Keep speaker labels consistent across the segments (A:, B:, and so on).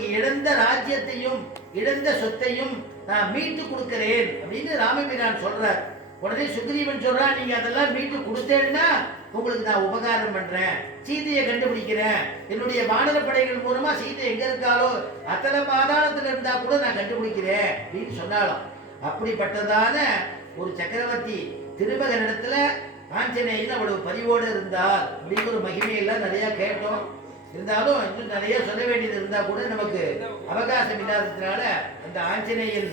A: உங்களுக்கு இழந்த ராஜ்யத்தையும் இழந்த சொத்தையும் நான் மீட்டு கொடுக்கிறேன் அப்படின்னு ராமபிரான் சொல்றார். உடனே சுக்ரீவன் சொல்றான் நீங்க அதெல்லாம் மீட்டு கொடுத்தேன்னா உங்களுக்கு நான் உபகாரம் பண்றேன். சீதையை கண்டுபிடிக்கிறேன். என்னுடைய வானர படைகள் மூலமா சீதை எங்க இருக்காளோ அத்தனை பாதாளத்துல இருந்தா கூட நான் கண்டுபிடிக்கிறேன் அப்படின்னு சொன்னாலும் அப்படிப்பட்டதான ஒரு சக்கரவர்த்தி திருமகனிடத்துல ஆஞ்சநேயன் அவ்வளவு பரிவோடு இருந்தார் அப்படிங்கிற ஒரு மகிமையெல்லாம் நிறைய கேட்டோம். இருந்தாலும் இன்னும் நிறைய சொல்ல வேண்டியது இருந்தால் கூட நமக்கு அவகாசம் இல்லாததுனால அந்த ஆஞ்சநேயன்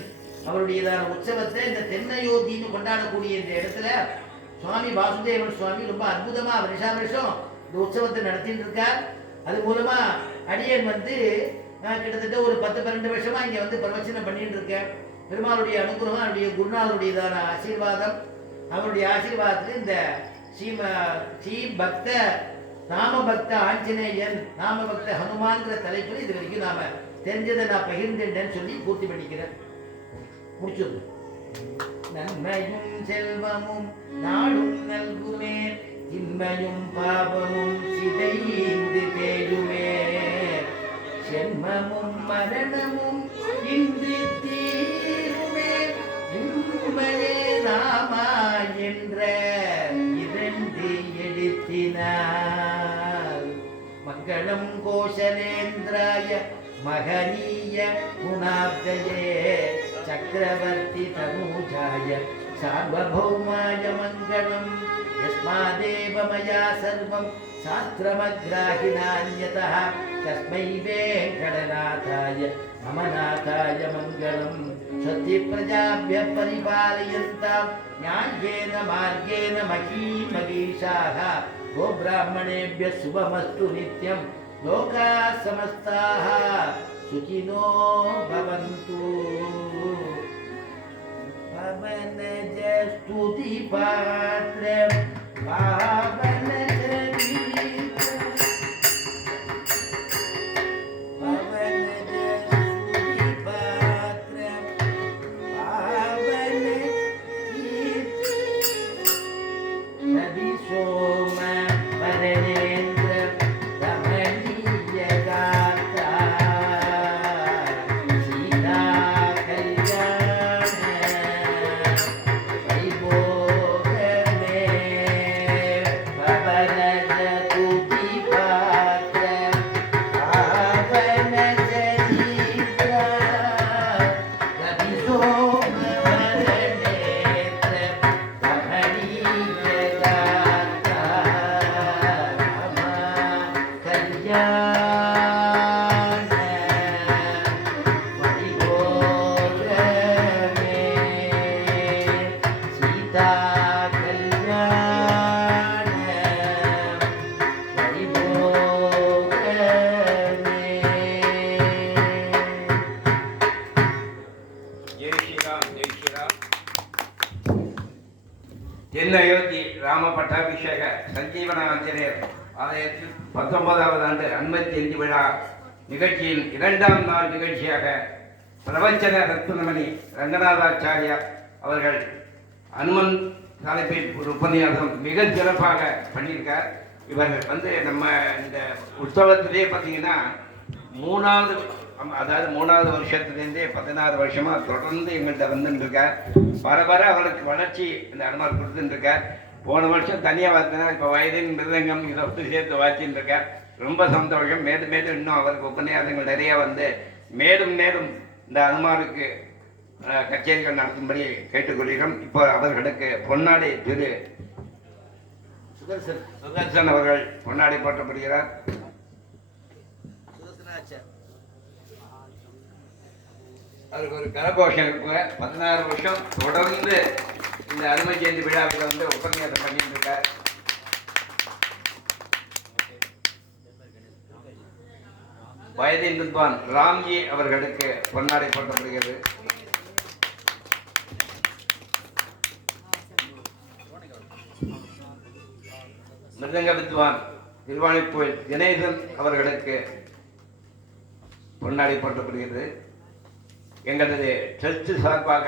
A: அவருடையதான உற்சவத்தை இந்த தென்னயோத்தின்னு கொண்டாடக்கூடிய இந்த இடத்துல சுவாமி வாசுதேவன் சுவாமி ரொம்ப அற்புதமாக வருஷா வருஷம் இந்த உற்சவத்தை நடத்திட்டு இருக்கார் அது மூலமாக அடியன் வந்து நான் கிட்டத்தட்ட ஒரு பத்து பன்னெண்டு வருஷமாக இங்கே வந்து பிரவச்சனம் பண்ணிட்டு இருக்கேன் பெருமாளுடைய அனுகிரகம் அவருடைய குருநாளுடையதான ஆசீர்வாதம். அவருடைய ஆசீர்வாதத்தில் இந்த ஸ்ரீம ஸ்ரீ பக்த நாமபக்த ஆஞ்சநேயன் நாமபக்த ஹனுமான்கிற தலைப்பில் இது வரைக்கும் நாம தெரிஞ்சதை நான் பகிர்ந்துட்டேன்னு சொல்லி பூர்த்தி பண்ணிக்கிறேன். முடிச்சது நன்மையும் செல்வமும் நாடும் நல்குமே இன்மையும் பாபமும் சிதைந்து தேயுமே சென்மமும் மங்களம் கோஷலேந்திராய மகனீய குணாப்தயே சக்கரவர்த்தி సార్వభౌమాయ మంగళం యస్మాదేవ మయా సర్వం శాస్త్రమగ్రాహిణాన్యత తస్మై వెంకటనాథాయ మమ నాథాయ మంగళం సత్యప్రజాభ్య పరిపాలయంతాం న్యాయేన మార్గేణ మహీమగీషాः గోబ్రాహ్మణేభ్య శుభమస్తు నిత్యం లోకా సమస్తాः
B: సుఖినో భవంతు That is so Ayodhya Rama பட்டாபிஷேக சஞ்சீவன Anjaneyar ஆலயத்தில் பத்தொன்பதாவது ஆண்டு அன்பத்தி அஞ்சு விழா நிகழ்ச்சியின் இரண்டாம் நாள் நிகழ்ச்சியாக பிரபஞ்சன ரத்னமணி ரங்கநாதாச்சாரியா அவர்கள் அனுமன் தலைப்பை ஒரு உபன்யாசம் மிக சிறப்பாக பண்ணியிருக்கார். இவர் வந்து நம்ம இந்த உற்சவத்திலே பார்த்தீங்கன்னா மூணாவது அதாவது மூணாவது வருஷத்துலேருந்தே பதினாறு வருஷமாக தொடர்ந்து எங்கள்கிட்ட வந்துட்டுருக்கார் வர வர அவருக்கு வளர்ச்சி இந்த அனுமார் கொடுத்துட்டுருக்கார் போன வருஷம் தனியாக பார்த்தனா இப்போ வயதின் மிருதங்கம் இதை வந்து சேர்த்து வாச்சின்னு இருக்கார் ரொம்ப சந்தோஷம். மேலும் மேலும் இன்னும் அவருக்கு உபன்யாசங்கள் நிறைய வந்து மேலும் மேலும் இந்த அனுமாருக்கு கச்சேரிகள் நடத்தும்படி கேட்டுக்கொள்கிறோம். இப்போ அவர்களுக்கு பொன்னாடி திரு
A: சுதர்சன்.
B: சுதர்சன் அவர்கள் பொன்னாடி போற்றப்படுகிறார். அவருக்கு ஒரு கரகோஷம் இருக்கு பதினாறு வருஷம் தொடர்ந்து இந்த அருமை ஜெயந்தி விழாவில் வந்து உபன்யாசம் பண்ணிட்டு இருக்கார். வயதின் ராம்ஜி அவர்களுக்கு பொன்னாடை போட்டப்படுகிறது மிருதங்க வித்வான் திருவாணிப்போய் தினேசன் அவர்களுக்கு பொன்னாடை போட்டப்படுகிறது எங்களது சர்ச்சு சார்பாக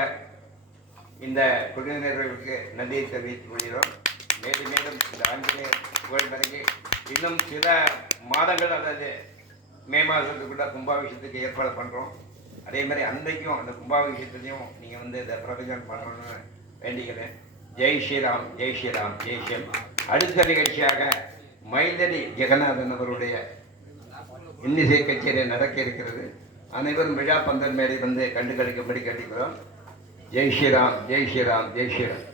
B: இந்த குடிநீர்களுக்கு நன்றியை தெரிவித்துக் கொள்கிறோம். மேலும் மேலும் இந்த ஆஞ்சநேயர் புகழ் பிறகு இன்னும் சில மாதங்கள் அல்லது மே மாதத்துக்குள்ள கும்பாபிஷேகத்துக்கு ஏற்பாடு பண்ணுறோம் அதே மாதிரி அன்றைக்கும் அந்த கும்பாபிஷேகத்துலையும் நீங்கள் வந்து இந்த பிரபஞ்சம் பண்ணணும்னு வேண்டிக்கிறேன். ஜெய் ஸ்ரீராம் ஜெய் ஸ்ரீராம் ஜெய் ஸ்ரீராம். அடுத்த நிகழ்ச்சியாக மைந்தடி ஜெகநாதன் அவருடைய இன்னிசை கச்சேரி நடக்க இருக்கிறது. அனைவரும் விழா பந்தல் மேலே வந்து கண்டுகளிக்கும்படி கேட்டுக்கிறோம். ஜெய் ஸ்ரீராம் ஜெய் ஸ்ரீராம் ஜெய் ஸ்ரீராம்.